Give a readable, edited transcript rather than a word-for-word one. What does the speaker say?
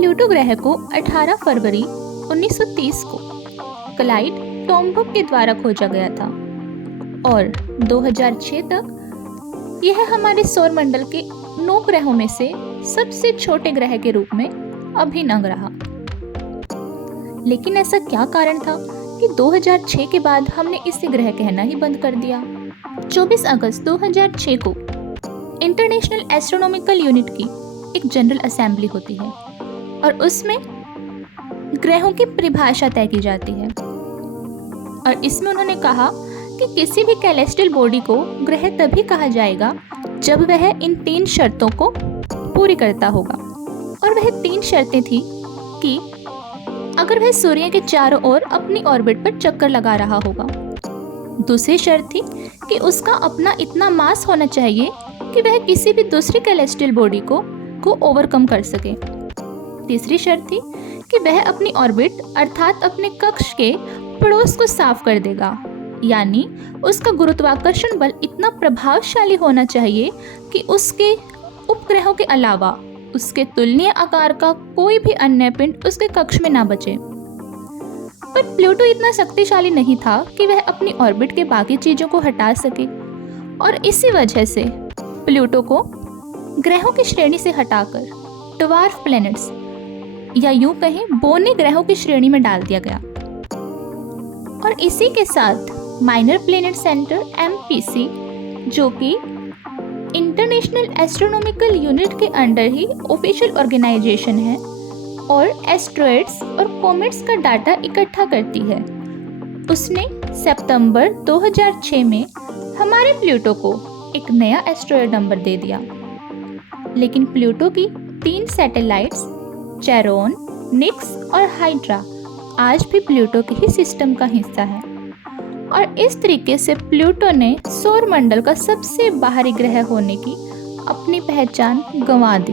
Pluto ग्रह को 18 फरवरी 1930 को क्लाइड टोम्बुक के द्वारा खोजा गया था और 2006 तक यह हमारे सौर मंडल के 9 ग्रहों में से सबसे छोटे ग्रह के रूप में अभिनव रहा। लेकिन ऐसा क्या कारण था कि 2006 के बाद हमने इसे ग्रह कहना ही बंद कर दिया। 24 अगस्त 2006 को इंटरनेशनल एस्ट्रोनॉमिकल यूनिट की एक जनरल असेंबली होती है और उसमें ग्रहों की परिभाषा तय की जाती है और इसमें उन्होंने कहा कि किसी भी कैलेस्टियल बॉडी को ग्रह तभी कहा जाएगा जब वह इन 3 शर्तों को पूरी करता होगा। और वह 3 शर्तें थी कि अगर वह सूर्य के चारों ओर अपनी ऑर्बिट पर चक्कर लगा रहा होगा। दूसरी शर्त थी कि उसका अपना इतना मास होना चाहिए कि वह किसी भी दूसरी कैलेस्टियल बॉडी को ओवरकम कर सके। तीसरी शर्त थी कि वह अपनी ऑर्बिट अर्थात अपने कक्ष के पड़ोस को साफ कर देगा, यानी उसका गुरुत्वाकर्षण बल इतना प्रभावशाली होना चाहिए कि उसके उपग्रहों के अलावा उसके तुलनीय आकार का कोई भी अन्य पिंड उसके कक्ष में ना बचे। पर प्लूटो इतना शक्तिशाली नहीं था कि वह अपनी ऑर्बिट के बाकी चीजों को हटा सके और इसी वजह से प्लूटो को ग्रहों की श्रेणी से हटाकर ड्वार्फ प्लैनेट्स या यूं कहें बौने ग्रहों की श्रेणी में डाल दिया गया। और इसी के साथ माइनर प्लैनेट सेंटर MPC, जो कि इंटरनेशनल एस्ट्रोनॉमिकल यूनिट के अंडर ही ऑफिशियल ऑर्गेनाइजेशन है और एस्ट्रॉयड्स और कॉमेट्स का डाटा इकट्ठा करती है, उसने सितंबर 2006 में हमारे प्लूटो को एक नया एस्ट्रॉयड नंबर दे दिया। लेकिन प्लूटो की 3 सैटेलाइट्स चेरोन, निक्स और हाइड्रा आज भी प्लूटो के ही सिस्टम का हिस्सा है और इस तरीके से प्लूटो ने सौर मंडल का सबसे बाहरी ग्रह होने की अपनी पहचान गंवा दी।